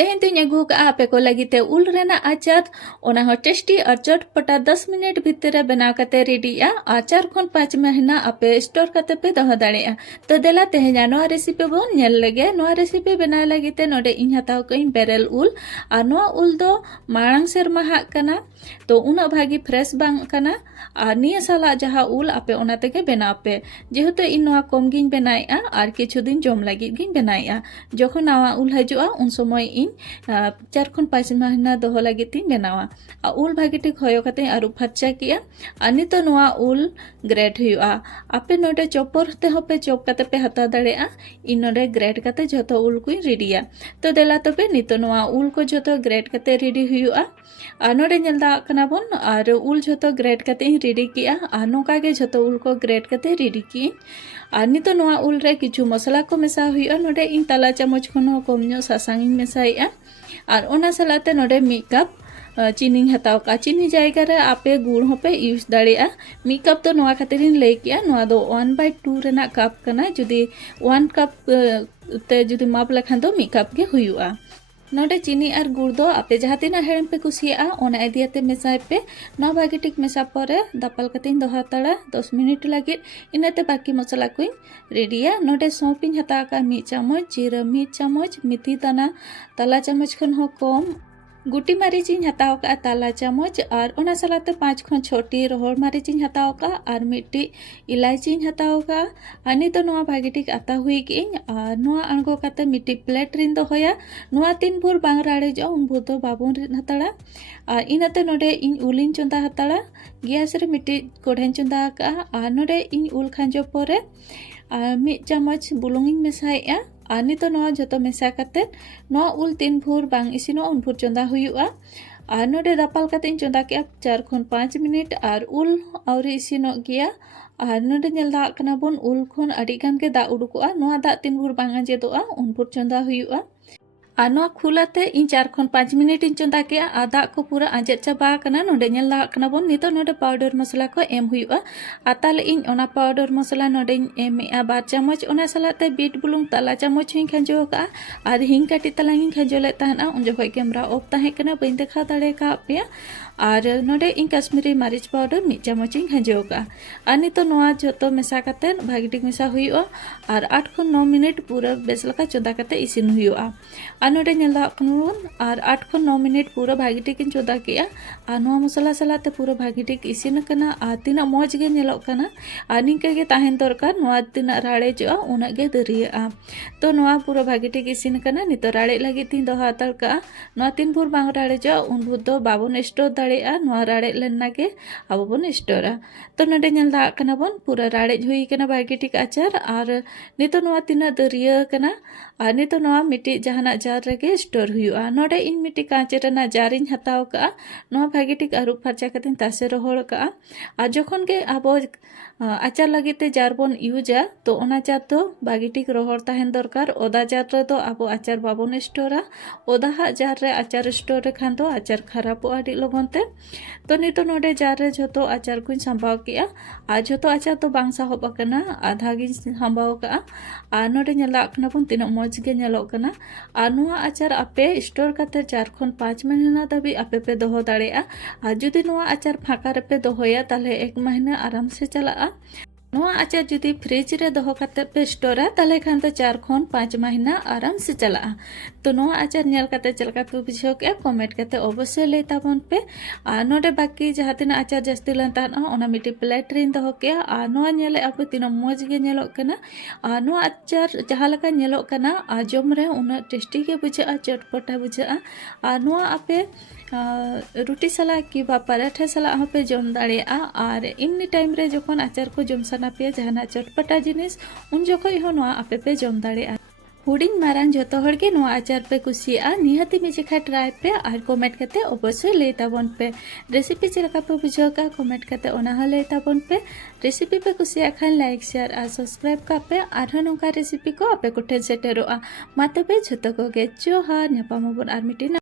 तेहें तो अगू का आपे को लगी ते उल रेना आचार ओना हो टेस्टी और चटपटा 10 मिनट भीतर बनाव कते रेडी आ 4 खन 5 महीना आपे स्टोर कते पे दोह दाड़े तो देला तेहें नोआ रेसिपी बोन नेल लगे नोआ रेसिपी बनाव लगी ते नोडे इन हताव कई बेरेल उल आ नोआ उल दो मांग सेरमा हाक कना तो उना भागी फ्रेश बांग कना और निया साला जहाँ उल आपे ओना तेगे बनाव पे जेहेतु इन नोआ कम गिन बनाया और किछु दिन जम लगी गिन बनाया जखन नवा उल हजुआ उन समय इन 4 खन 5 महीना दोह लगी तीन बनावा आ उल भागी ठीक होयो कते आरु फरचा किया आ नितो नोआ उल ग्रेड हुआ आपे नोडे चॉपर ते होपे चॉप कते पे हता दाड़े इन नोडे ग्रेड कते जतो उल को रेडिया तो देला तबे नितो नोआ उल को जतो ग्रेड कते रेडी हुआ आ नोडे नेलदा कना बोन और उल जतो ग्रेड कते रेडी किया आ नोका गे जतो उल को ग्रेड कते रेडी की और नितो नोआ उल रे किछु मसला को मेसा हुआ नोडे इन तला चामच खनो कम नो सासांग इन मेसाया और ओना सलाते नोडे 1 कप चीनी हताव का चीनी जायगा रे आपे गुड़ होपे यूज दाड़िया 1 कप तो नोआ खातिर लई किया नोआ दो 1/2 रेना कप कना जुदी 1 कप ते जुदी माप लखान दो 1 कप गे हुआ नोडे चीनी और गुड़ दो आपे जहाँ तीना हेड़म पे कुसिया ओना इदियाते मेसाय पे नोआ भागी ठीक मेसा परे दापाल कते दोहा तड़ा 10 मिनट लगे इनाते बाकी मसला को रेडिया नोडे सौंपिन हता का 1 चामच जीरा 1 चामच मिथी दाना तला चामच खन हो कम गुटी मारिच हताव का तला चामच और ओना सलाते 5 खन 6टी रोहड़ मारिच हताव का और मिट्टी इलायची हताव का आनी तो नोआ भागी ठीक आता हुई कि और नोआ अणगो काते मिट्टी प्लेट रिन दो होया नोआ 3 भूर बांग राड़े जो उन भूर दो बाबून रिन हताड़ा और इनाते नोडे इन उलिन चुंदा हताड़ा गैस रे मिट्टी कोढ़ेन चुंदा का और नोडे इन उल खांजो पोरे और 1 चामच बुलुंग मेसाया आनी तो नोआ जतो मेसा कते नोआ उल 3 भूर बांग इसिनो उन भूर चंदा हुआ और नोडे दापाल कते चंदा के 4 खन 5 मिनट और उल और इसिनो गया और नोडे नेल दा कना बोन उल खन अड़ी गान के दा उडुकोआ नोआ दा 3 भूर बांग आजेदोआ उन भूर चंदा हुआ और नोआ खुलाते इन 4 खन 5 मिनट इन चंदा के आदा को पूरा आजेद चाबा कना नोडे नेल दा कना बोन नितो नोडे पाउडर मसला को एम हुआ आताले इन ओना पाउडर मसला नोडे एम 2 चामच ओना सलाते बीट बुलुंग तला चामच हिं खंजो का और हिं काटी तलांग खंजो ले ताना उन जो कैमरा ऑफ ताहे कना बइन देखा दाड़े का पे और नोडे इन कश्मीरी मरीच पाउडर 1 चामच हिं खंजो का और नितो नोआ जतो मेसा कते भागी ठीक मेसा हुआ और 8 खन 9 मिनट पूरा बेस लका चंदा कते इसिन हुआ और नोडे नेलदा कनबोन और 8 खन 9 मिनट पूरा भागी ठीक इन चंदा किया और नोआ मसला सलाते पूरा भागी ठीक इसिन कना और तिना मौज गे नेलोग कना और निंका गे ताहेन दरकार नोआ तिना राड़े जो उना गे दरिया तो नोआ पूरा भागी ठीक इसिन कना नितो राड़े लगी तीन दोहा तड़ का नोआ 3 भूर बांग राड़े जो उन भूर दो बाबन स्टोर दाड़ेआ नोआ राड़े लेना के अब बन स्टोरा तो नोडे नेलदा कना बोन पूरा राड़े हुई कना भागी ठीक आचार और नितो नोआ तिना दरिया कना और नितो नोआ मिट्टी जहाना जार रेगे स्टोर हुआ नोडे इन मिट्टी कांचे रेना जारिन हताव का नोआ भागी ठीक आरु फरचा कते तासे रोहड़ का और जखन के अब आचार लगी ते जार बन यूजा तो ओना जार तो भागी ठीक रोहड़ ताहेन दरकार ओदा जार रे तो अब आचार बाबन स्टोरा ओदा हा जार रे आचार स्टोर रे खान तो आचार खराब आडी लगनते तो नितो नोडे जार रे जतो आचार को संभाव किया आ जतो आचार तो बांग साहब कना आधा गी संभाव का आ नोडे नेला कना बन तिना मौज गे नेलो कना आ नोआ आचार आपे स्टोर कते 4 खन 5 महीना तभी आपे पे दोहो दाड़ेआ आ जुदी नोआ आचार फाका रे पे दोहोया ताले 1 महीना आराम से चला नोआ आचार जुदी फ्रिज रे दोहो कते पे स्टोरा ताले खान तो 4 खन 5 महीना आराम से चला तो नोआ आचार नेल कते चलका पे बुझो के कमेंट कते अवश्य ले ताबन पे आ नोडे बाकी जहाँ तिना आचार जस्ती लन ताना ओना मिट्टी प्लेट रिन दोहो के आ नोआ नेले आपे तिना मौज गे नेलो कना आ नोआ आचार जहाँ लका नेलो कना आ जम रे उना टेस्टी के बुझा चटपटा बुझा आ नोआ आपे रुटी सला कि पराठा सला पे जम दाड़ेआ और इमनी टाइम रे जखन आचार को जम सना पे जहाना चटपटा जिनिस उन जखय हो नोआ आपे पे जम दाड़ेआ हुडिंग मारांग जतो हर के नोआ आचार पे कुसिया निहाती मिजेखा ट्राई पे और कमेंट करते अवश्य ले ताबन पे रेसिपी चलका पे बुझो का कमेंट करते ओना ह ले ताबन पे रेसिपी पे कुसिया खान लाइक शेयर और सब्सक्राइब का पे आरो नोका रेसिपी को आपे को ठेन सेटेरोआ मा तबे जतो को गे जोहार न्यापामबन आर मिटिना।